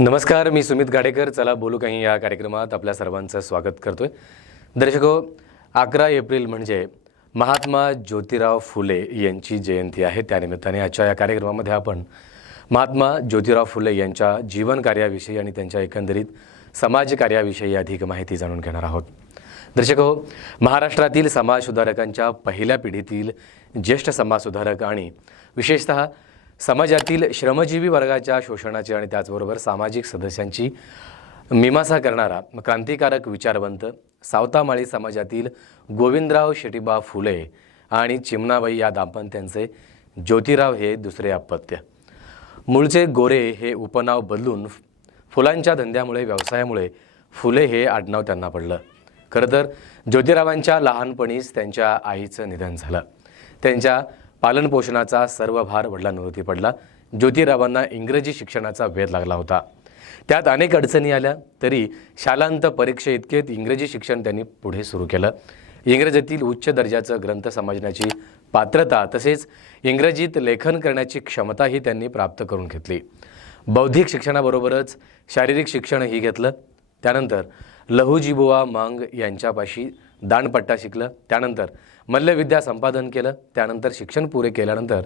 नमस्कार, मी सुमित गाडेकर. चला बोलू काही या कार्यक्रमात आपल्या सर्वांचं स्वागत करतोय. दर्शको, 11 एप्रिल म्हणजे महात्मा ज्योतिराव फुले यांची जयंती आहे. त्यानिमित्ताने आजच्या या कार्यक्रमामध्ये आपण महात्मा ज्योतिराव फुले यांच्या जीवन कार्याविषयी आणि त्यांच्या एकंदरीत समाजकार्याविषयी अधिक माहिती जाणून घेणार आहोत. दर्शको, महाराष्ट्रातील समाजसुधारकांच्या पहिल्या पिढीतील ज्येष्ठ समाजसुधारक आणि विशेषतः समाजातील श्रमजीवी वर्गाच्या शोषणाची आणि त्याचबरोबर सामाजिक सदस्यांची मीमांसा करणारा क्रांतिकारक विचारवंत सावतामाळी समाजातील गोविंदराव शेटीबा फुले आणि चिमणाबाई या दाम्पत्यांचे ज्योतिराव हे दुसरे अपत्य. मूळचे गोरे हे उपनाव बदलून फुलांच्या धंद्यामुळे व्यवसायामुळे फुले हे आडनाव त्यांना पडलं. खरं तर ज्योतिरावांच्या लहानपणीच त्यांच्या आईचं निधन झालं. त्यांच्या पालनपोषणाचा सर्व भार वडिलांवरती पडला. ज्योतिरावांना इंग्रजी शिक्षणाचा वेध लागला होता. त्यात अनेक अडचणी आल्या तरी शालांत परीक्षेइतकेच इंग्रजी शिक्षण त्यांनी पुढे सुरू केलं. इंग्रजीतील उच्च दर्जाचं ग्रंथ समजण्याची पात्रता तसेच इंग्रजीत लेखन करण्याची क्षमताही त्यांनी प्राप्त करून घेतली. बौद्धिक शिक्षणाबरोबरच शारीरिक शिक्षणही घेतलं. त्यानंतर लहुजीबुवा मांग यांच्यापाशी दांडपट्टा शिकलं. त्यानंतर मल्लविद्या संपादन केलं. त्यानंतर शिक्षण पुरे केल्यानंतर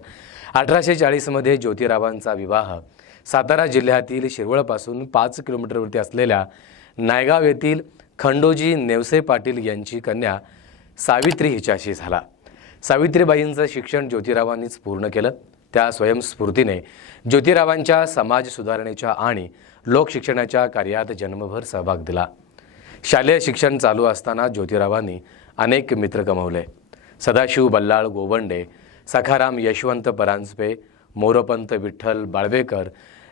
1840मध्ये ज्योतिरावांचा विवाह सातारा जिल्ह्यातील शिरवळपासून 5 किलोमीटरवरती असलेल्या नायगाव येथील खंडोजी नेवसे पाटील यांची कन्या सावित्री हिच्याशी झाला. सावित्रीबाईंचं शिक्षण ज्योतिरावांनीच पूर्ण केलं. त्या स्वयंस्फूर्तीने ज्योतिरावांच्या समाज सुधारणेच्या आणि लोकशिक्षणाच्या कार्यात जन्मभर सहभाग दिला. शालेय शिक्षण चालू असताना ज्योतिरावांनी अनेक मित्र कमवले. सदाशिव बल्लाळ गोवंडे, सखाराम यशवंत परांजपे, मोरोपंत विठ्ठल बाळवेकर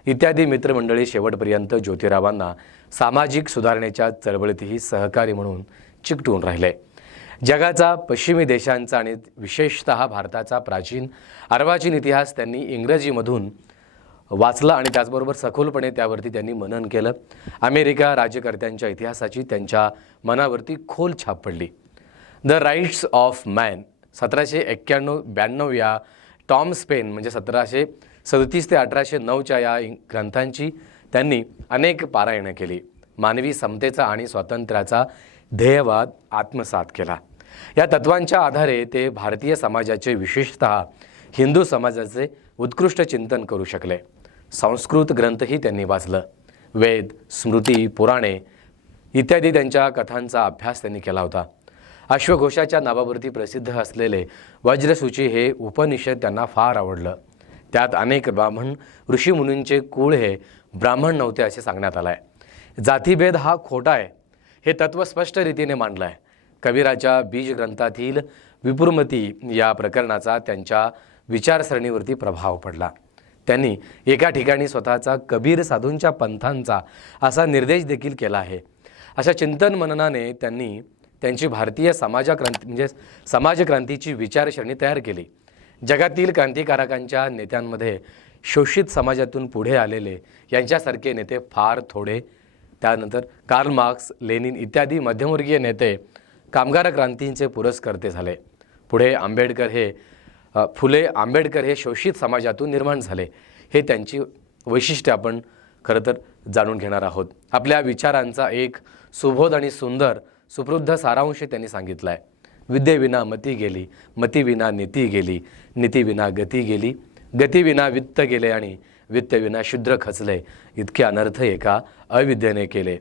इत्यादी मित्रमंडळी शेवटपर्यंत ज्योतिरावांना सामाजिक सुधारणेच्या चळवळीतही सहकारी म्हणून चिकटून राहिले. जगाचा, पश्चिमी देशांचा आणि विशेषतः भारताचा प्राचीन अर्वाचीन इतिहास त्यांनी इंग्रजीमधून वाचला आणि त्याचबरोबर सखोलपणे त्यावरती त्यांनी मनन केलं. अमेरिका राज्यकर्त्यांच्या इतिहासाची त्यांच्या मनावरती खोल छाप पडली. द राईट्स ऑफ मॅन 1791-92 या टॉम स्पेन म्हणजे 1737 ते 1809च्या या ग्रंथांची त्यांनी अनेक पारायणं केली. मानवी समतेचा आणि स्वातंत्र्याचा ध्येयवाद आत्मसात केला. या तत्वांच्या आधारे ते भारतीय समाजाचे विशेषतः हिंदू समाजाचे उत्कृष्ट चिंतन करू शकले. संस्कृत ग्रंथही त्यांनी वाचलं. वेद, स्मृती, पुराणे इत्यादी त्यांच्या कथांचा अभ्यास त्यांनी केला होता. अश्वघोषाच्या नावावरती प्रसिद्ध असलेले वज्रसूची हे उपनिषद त्यांना फार आवडलं. त्यात अनेक ब्राह्मण ऋषीमुनींचे कुळ हे ब्राह्मण नव्हते असे सांगण्यात आलं आहे. जातीभेद हा खोटा आहे हे तत्त्व स्पष्ट रीतीने मांडलं आहे. कबीराच्या बीज ग्रंथातील विपुरमती या प्रकरणाचा त्यांच्या विचारसरणीवरती प्रभाव पडला. त्यांनी एका ठिकाणी स्वतःचा कबीर साधूंच्या पंथांचा असा निर्देश देखील केला आहे. अशा चिंतन मननाने त्यांनी त्यांची भारतीय समाजक्रांतीची विचारसरणी तयार केली. जगातील क्रांतिकारकांच्या नेत्यांमध्ये शोषित समाजातून पुढे आलेले यांच्यासारखे नेते फार थोडे. त्यानंतर कार्ल मार्क्स, लेनिन इत्यादी मध्यमवर्गीय नेते कामगार क्रांतींचे पुरस्कर्ते झाले. पुढे फुले आंबेडकर हे शोषित समाजातून निर्माण झाले. हे त्यांची वैशिष्ट्ये आपण खरं तर जाणून घेणार आहोत. आपल्या विचारांचा एक सुबोध आणि सुंदर सुपृद्ध सारांश त्यांनी सांगितला आहे. विद्येविना मती गेली, मतीविना नीती गेली, नीतीविना गती गेली, गतीविना वित्त गेले आणि वित्तविना शूद्र खचले, इतके अनर्थ एका अविद्येने केले.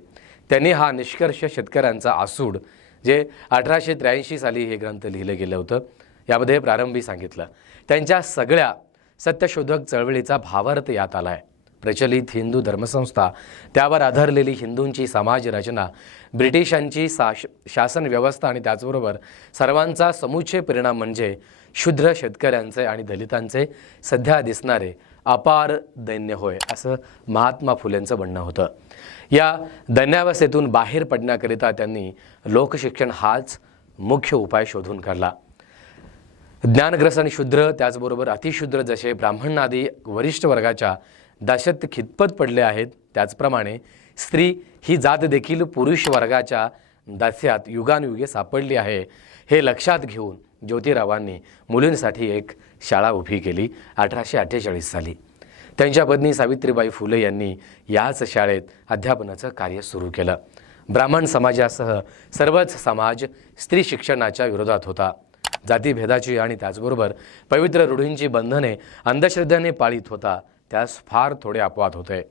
त्यांनी हा निष्कर्ष शेतकऱ्यांचा आसूड जे 1883 साली हे ग्रंथ लिहिलं गेलं होतं यामध्ये प्रारंभी सांगितलं. त्यांच्या सगळ्या सत्यशोधक चळवळीचा भावार्थ यात आला आहे. प्रचलित हिंदू धर्मसंस्था, त्यावर आधारलेली हिंदूंची समाज रचना, ब्रिटिशांची शासन व्यवस्था आणि त्याचबरोबर सर्वांचा समुच्चय परिणाम म्हणजे शूद्र शेतकऱ्यांचे आणि दलितांचे सध्या दिसणारे अपार दैन्य होय, असं महात्मा फुलेंचं म्हणणं होतं. या दैन्यावस्थेतून बाहेर पडण्याकरिता त्यांनी लोकशिक्षण हाच मुख्य उपाय शोधून काढला. ज्ञानग्रस्त आणि शूद्र त्याचबरोबर अतिशूद्र जसे ब्राह्मण आदी वरिष्ठ वर्गाच्या दास्यात खितपत पडले आहेत, त्याचप्रमाणे स्त्री ही जात देखील पुरुष वर्गाच्या दास्यात युगानुयुगे सापडली आहे. हे लक्षात घेऊन ज्योतिरावांनी मुलींसाठी एक शाळा उभी केली 1848 साली. त्यांच्या पत्नी सावित्रीबाई फुले यांनी याच शाळेत अध्यापनाचं कार्य सुरू केलं. ब्राह्मण समाजासह सर्वच समाज स्त्री शिक्षणाच्या विरोधात होता. जातीभेदाची आणि त्याचबरोबर पवित्र रूढींची बंधने अंधश्रद्धेने पाळीत होता त्यास फार थोडे अपवाद होते.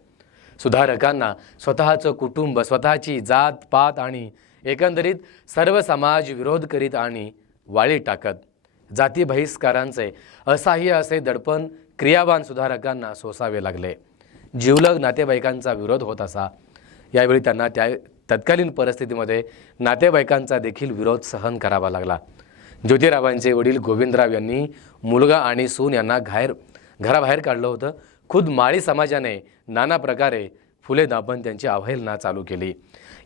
सुधारकांना स्वतःचं कुटुंब, स्वतःची जात पात आणि एकंदरीत सर्व समाज विरोध करीत आणि वाळी टाकत जाती बहिष्कारांचे असह्य असे दडपण क्रियावान सुधारकांना सोसावे लागले. जिवलग नातेवाईकांचा विरोध होत असा. यावेळी त्यांना त्या तत्कालीन परिस्थितीमध्ये नातेवाईकांचा देखील विरोध सहन करावा लागला. ज्योतिरावांचे वडील गोविंदराव यांनी मुलगा आणि सून यांना घराबाहेर काढलं होतं. खुद माळी समाजाने नाना प्रकारे फुले दाम्पत्यांची अवहेलना चालू केली.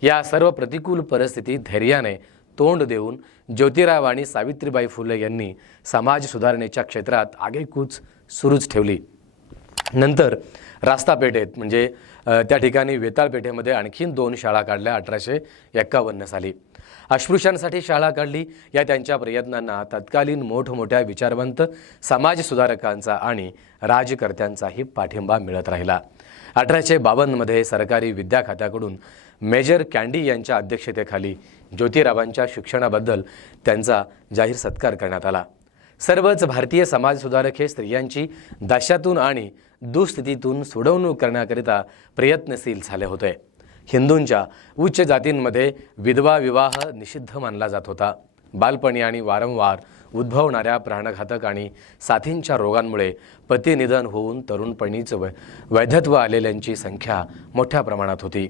या सर्व प्रतिकूल परिस्थितीत धैर्याने तोंड देऊन ज्योतिराव आणि सावित्रीबाई फुले यांनी समाज सुधारणेच्या क्षेत्रात आगेकूच सुरूच ठेवली. नंतर रास्तापेठेत म्हणजे त्या ठिकाणी वेताळ पेठेमध्ये आणखीन 2 शाळा काढल्या 1851 साली. अस्पृश्यांसाठी शाळा काढली. या त्यांच्या प्रयत्नांना तत्कालीन मोठमोठ्या विचारवंत समाजसुधारकांचा आणि राजकर्त्यांचाही पाठिंबा मिळत राहिला. 1852 मध्ये सरकारी विद्या खात्याकडून मेजर कँडी यांच्या अध्यक्षतेखाली ज्योतिरावांच्या शिक्षणाबद्दल त्यांचा जाहीर सत्कार करण्यात आला. सर्वच भारतीय समाजसुधारक हे स्त्रियांची दास्यातून आणि दुस्थितीतून सोडवणूक करण्याकरिता प्रयत्नशील झाले होते. हिंदूंच्या उच्च जातींमध्ये विधवा विवाह निषिद्ध मानला जात होता. बालपणी आणि वारंवार उद्भवणाऱ्या प्राणघातक आणि साथींच्या रोगांमुळे पतिनिधन होऊन तरुणपणीच वैधत्व आलेल्यांची संख्या मोठ्या प्रमाणात होती.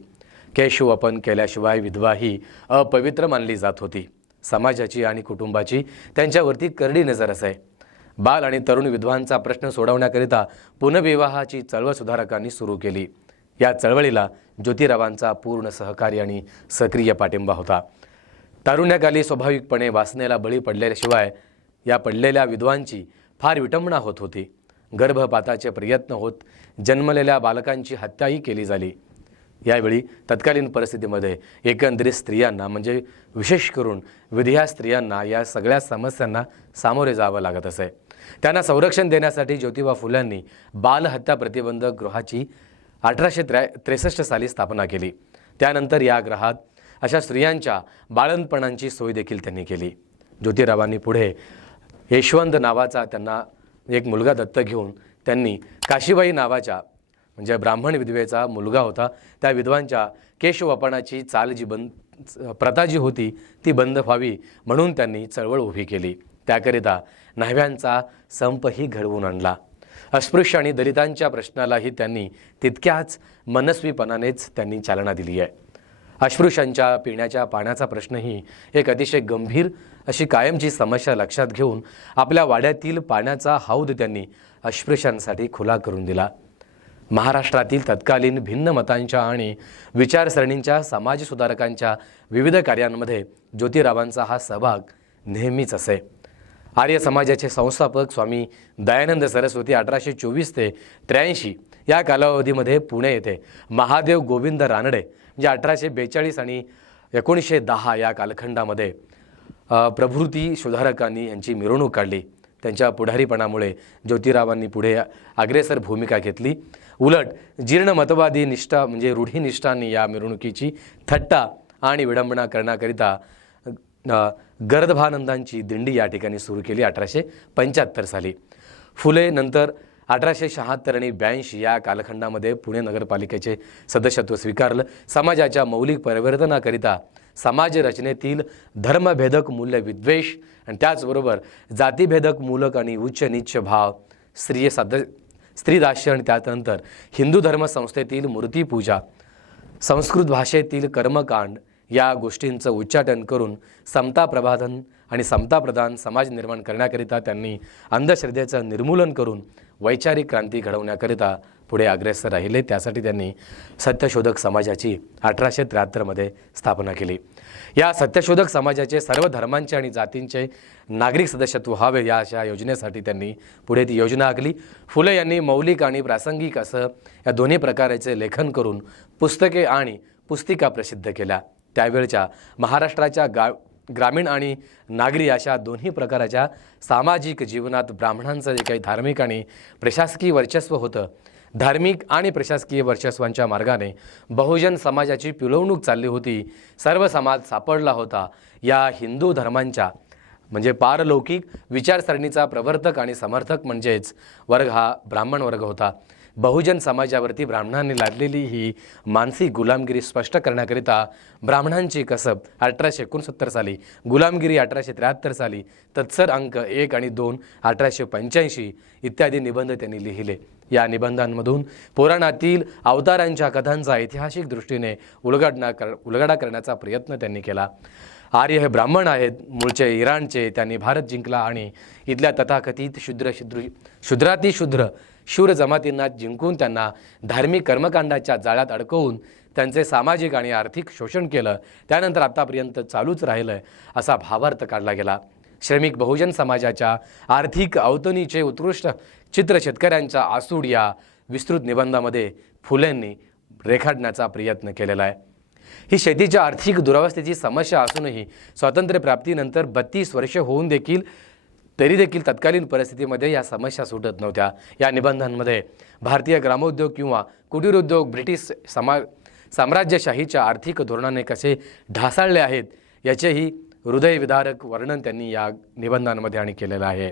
केशवपन केल्याशिवाय विधवा ही अपवित्र मानली जात होती. समाजाची आणि कुटुंबाची त्यांच्यावरती करडी नजर असे. बाल आणि तरुण विधवांचा प्रश्न सोडवण्याकरिता पुनर्विवाहाची चळवळ सुधारकांनी सुरू केली. या चळवळीला ज्योतिरावांचा पूर्ण सहकार्य आणि सक्रिय पाठिंबा होता. तारुण्याकाली स्वाभाविकपणे वासनेला बळी पडल्याशिवाय या पडलेल्या विधवांची फार विटंबना होत होती. गर्भपाताचे प्रयत्न होत जन्मलेल्या बालकांची हत्याही केली झाली. यावेळी तत्कालीन परिस्थितीमध्ये एकंदरीत स्त्रियांना म्हणजे विशेष करून विधवा स्त्रियांना या सगळ्या समस्यांना सामोरे जावं लागत असे. त्यांना संरक्षण देण्यासाठी ज्योतिबा फुल्यांनी बालहत्या प्रतिबंधक गृहाची 1863 साली स्थापना केली. त्यानंतर या गृहात अशा स्त्रियांच्या बाळंतपणांची सोय देखील त्यांनी केली. ज्योतिरावांनी पुढे यशवंत नावाचा त्यांना एक मुलगा दत्तक घेऊन त्यांनी काशीबाई नावाच्या म्हणजे ब्राह्मण विधवेचा मुलगा होता त्या विधवांच्या केशवपनाची चाल जी प्रथा जी होती ती बंद व्हावी म्हणून त्यांनी चळवळ उभी केली. त्याकरिता न्हाव्यांचा संपही घडवून आणला. अस्पृश्य आणि दलितांच्या प्रश्नालाही त्यांनी तितक्याच मनस्वीपणानेच त्यांनी चालना दिली आहे. अस्पृश्यांच्या पिण्याच्या पाण्याचा प्रश्नही एक अतिशय गंभीर अशी कायमची समस्या लक्षात घेऊन आपल्या वाड्यातील पाण्याचा हौद त्यांनी अस्पृश्यांसाठी खुला करून दिला. महाराष्ट्रातील तत्कालीन भिन्न मतांच्या आणि विचारसरणींच्या समाजसुधारकांच्या विविध कार्यांमध्ये ज्योतिरावांचा हा सहभाग नेहमीच असे. आर्य समाजाचे संस्थापक स्वामी दयानंद सरस्वती 1824 ते 83 या कालावधीमध्ये पुणे येथे महादेव गोविंद रानडे म्हणजे 1842 आणि 1910 या कालखंडामध्ये प्रभृती सुधारकांनी यांची मिरवणूक काढली. त्यांच्या पुढारीपणामुळे ज्योतिरावांनी पुढे अग्रेसर भूमिका घेतली. उलट जीर्ण मतवादी निष्ठा म्हणजे रूढीनिष्ठांनी या मिरवणुकीची थट्टा आणि विडंबना करण्याकरिता गर्दभानंदांची दिंडी या ठिकाणी सुरू केली 1875 साली. फुले नंतर 1876 आणि 82 या कालखंडामध्ये पुणे नगरपालिकेचे सदस्यत्व स्वीकारलं. समाजाच्या मौलिक परिवर्तनाकरिता समाज रचनेतील धर्मभेदक मूल्य विद्वेष आणि त्याचबरोबर जातीभेदक मूलक आणि उच्च नीच भाव स्त्रीदास्य आणि त्यानंतर हिंदू धर्म संस्थेतील मूर्तीपूजा संस्कृत भाषेतील कर्मकांड या गोष्टींचं उच्चाटन करून समताप्रबाधन आणि समताप्रधान समाज निर्माण करण्याकरिता त्यांनी अंधश्रद्धेचं निर्मूलन करून वैचारिक क्रांती घडवण्याकरिता पुढे अग्रेसर राहिले. त्यासाठी त्यांनी सत्यशोधक समाजाची 1873 मध्ये स्थापना केली. या सत्यशोधक समाजाचे सर्व धर्मांचे आणि जातींचे नागरिक सदस्यत्व व्हावे या अशा योजनेसाठी त्यांनी पुढे ती योजना आखली. फुले यांनी मौलिक आणि प्रासंगिक असं या दोन्ही प्रकाराचे लेखन करून पुस्तके आणि पुस्तिका प्रसिद्ध केल्या. त्यावेळच्या महाराष्ट्राच्या ग्रामीण आणि नागरी अशा दोन्ही प्रकाराच्या सामाजिक जीवनात ब्राह्मणांचं जे काही धार्मिक आणि प्रशासकीय वर्चस्व होतं धार्मिक आणि प्रशासकीय वर्चस्वांच्या मार्गाने बहुजन समाजाची पिळवणूक चालली होती. सर्व समाज सापडला होता. या हिंदू धर्मांच्या म्हणजे पारलौकिक विचारसरणीचा प्रवर्तक आणि समर्थक म्हणजेच वर्ग हा ब्राह्मण वर्ग होता. बहुजन समाजावरती ब्राह्मणांनी लादलेली ही मानसिक गुलामगिरी स्पष्ट करण्याकरिता ब्राह्मणांची कसब 1869 साली, गुलामगिरी 1873 साली, तत्सर अंक 1 आणि 2 1885 इत्यादी निबंध त्यांनी लिहिले. या निबंधांमधून पुराणातील अवतारांच्या कथांचा ऐतिहासिक दृष्टीने उलगडा करण्याचा प्रयत्न त्यांनी केला. आर्य हे ब्राह्मण आहेत, मूळचे इराणचे. त्यांनी भारत जिंकला आणि इथल्या तथाकथित शूद्रातिशूद्र शूर जमातींना जिंकून त्यांना धार्मिक कर्मकांडाच्या जाळ्यात अडकवून त्यांचे सामाजिक आणि आर्थिक शोषण केलं. त्यानंतर आतापर्यंत चालूच राहिलं असा भावार्थ काढला गेला. श्रमिक बहुजन समाजाच्या आर्थिक अवतरणीचे उत्कृष्ट चित्र शेतकऱ्यांच्या आसूड या विस्तृत निबंधामध्ये फुलेंनी रेखाटण्याचा प्रयत्न केलेला आहे. ही शेतीच्या आर्थिक दुरावस्थेची समस्या असूनही स्वातंत्र्यप्राप्तीनंतर 32 वर्षे होऊन देखील तत्कालीन परिस्थितीमध्ये या समस्या सुटत नव्हत्या. या निबंधांमध्ये भारतीय ग्रामोद्योग किंवा कुटीर उद्योग ब्रिटिश साम्राज्यशाहीच्या आर्थिक धोरणाने कसे ढासळले आहेत याचेही हृदयविदारक वर्णन त्यांनी या निबंधांमध्ये आणि केलेलं आहे.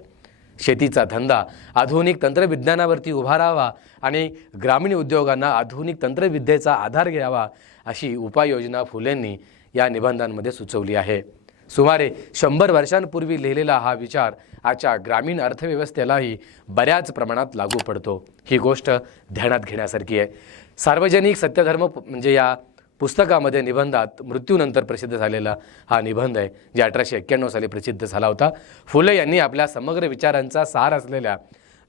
शेतीचा धंदा आधुनिक तंत्रविज्ञानावरती उभारावा आणि ग्रामीण उद्योगांना आधुनिक तंत्रविद्येचा आधार घ्यावा अशी उपाययोजना फुलेंनी या निबंधांमध्ये सुचवली आहे. सुमारे 100 वर्षांपूर्वी लिहिलेला हा विचार आजच्या ग्रामीण अर्थव्यवस्थेलाही बऱ्याच प्रमाणात लागू पडतो. ही गोष्ट ध्यानात घेण्यासारखी आहे. सार्वजनिक सत्यधर्म म्हणजे या पुस्तकामध्ये निबंधात मृत्यूनंतर प्रसिद्ध झालेला हा निबंध आहे, जे 1891 साली प्रसिद्ध झाला होता. फुले यांनी आपल्या समग्र विचारांचा सार असलेल्या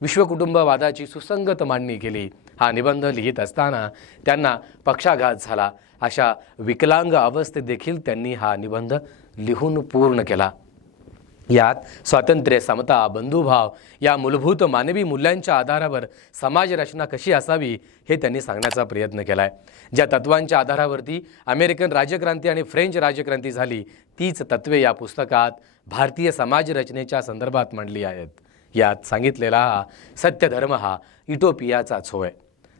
विश्वकुटुंबवादाची सुसंगत मांडणी केली. हा निबंध लिहित असताना त्यांना पक्षाघात झाला. अशा विकलांग अवस्थेत देखील त्यांनी हा निबंध लिहून पूर्ण केला. यात स्वातंत्र्य, समता, बंधुभाव या मूलभूत मानवी मूल्यांच्या आधारावर समाजरचना कशी असावी हे त्यांनी सांगण्याचा प्रयत्न केला आहे. ज्या तत्वांच्या आधारावरती अमेरिकन राज्यक्रांती आणि फ्रेंच राज्यक्रांती झाली, तीच तत्वे या पुस्तकात भारतीय समाजरचनेच्या संदर्भात मांडली आहेत. यात सांगितलेला हा सत्यधर्म हा युटोपियाचाच होय.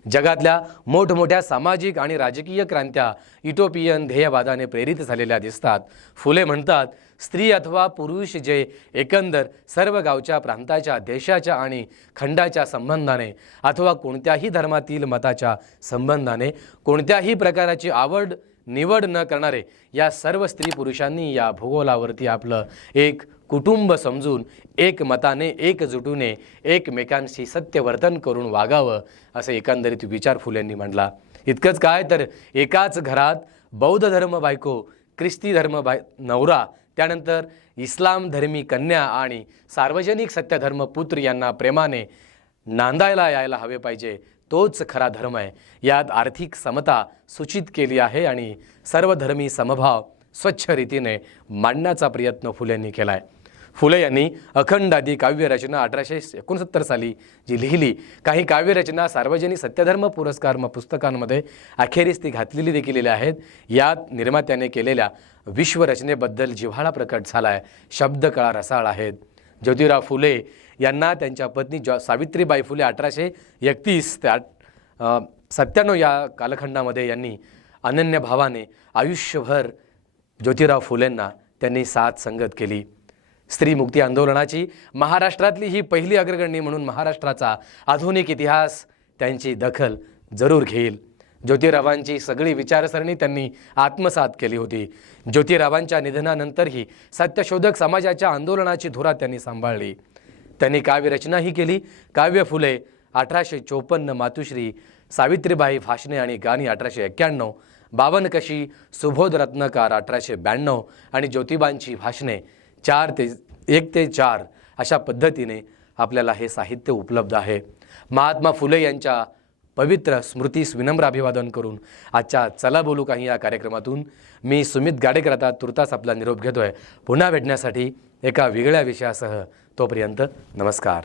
जगातल्या मोठमोठ्या सामाजिक आणि राजकीय क्रांत्या युटोपियन ध्येयवादाने प्रेरित झालेल्या दिसतात. फुले म्हणतात, स्त्री अथवा पुरुष जे एकंदर सर्व गावच्या, प्रांताच्या, देशाच्या आणि खंडाच्या संबंधाने अथवा कोणत्याही धर्मातील मताच्या संबंधाने कोणत्याही प्रकारची आवड निवड न करणारे या सर्व स्त्री पुरुषांनी या भूगोलावरती आपलं एक कुटुंब समजून एक मताने, एकजुटीने एकमेकांशी सत्यवर्तन करून वागावं असं एकंदरीत विचार फुलेंनी मांडला. इतकंच काय तर एकाच घरात बौद्ध धर्म बायको, ख्रिस्ती धर्म नवरा, त्यानंतर इस्लाम धर्मी कन्या आणि सार्वजनिक सत्यधर्म पुत्र यांना प्रेमाने नांदायला यायला हवे पाहिजे. तोच खरा धर्म आहे. यात आर्थिक समता सूचित केली आहे आणि सर्वधर्मी समभाव स्वच्छ रीतीने मांडण्याचा प्रयत्न फुलेंनी केला आहे. फुले यांनी अखंड आदी काव्यरचना 1869 साली जी लिहिली, काही काव्यरचना सार्वजनिक सत्यधर्म पुरस्कार पुस्तकांमध्ये अखेरीस ती घातलेली देखील आहेत. यात निर्मात्याने केलेल्या विश्वरचनेबद्दल जिव्हाळा प्रकट झाला आहे. शब्दकळा रसाळ आहेत. ज्योतिराव फुले यांना त्यांच्या पत्नी सावित्रीबाई फुले 1831 ते 97 या कालखंडामध्ये यांनी अनन्य भावाने आयुष्यभर ज्योतिराव फुलेंना त्यांनी साथ संगत केली. स्त्री मुक्ती आंदोलनाची महाराष्ट्रातली ही पहिली अग्रगण्य म्हणून महाराष्ट्राचा आधुनिक इतिहास त्यांची दखल जरूर घेईल. ज्योतिरावांची सगळी विचारसरणी त्यांनी आत्मसात केली होती. ज्योतिरावांच्या निधनानंतरही सत्यशोधक समाजाच्या आंदोलनाची धुरा त्यांनी सांभाळली. त्यांनी काव्यरचनाही केली. काव्य फुले 1854, मातुश्री, सावित्रीबाई भाषणे आणि गाणी 1891, बावनकशी, सुबोध रत्नकार 1892 आणि ज्योतिबांची भाषणे 1 ते 4 अशा पद्धतीने आपल्याला हे साहित्य उपलब्ध आहे. महात्मा फुले यांच्या पवित्र स्मृतीस विनम्र अभिवादन करून आजच्या चला बोलू काही या कार्यक्रमातून मी सुमित गाडेकर आता तुर्तास आपला निरोप घेतोय. पुन्हा भेटण्यासाठी एका वेगळ्या विषयासह. तोपर्यंत नमस्कार.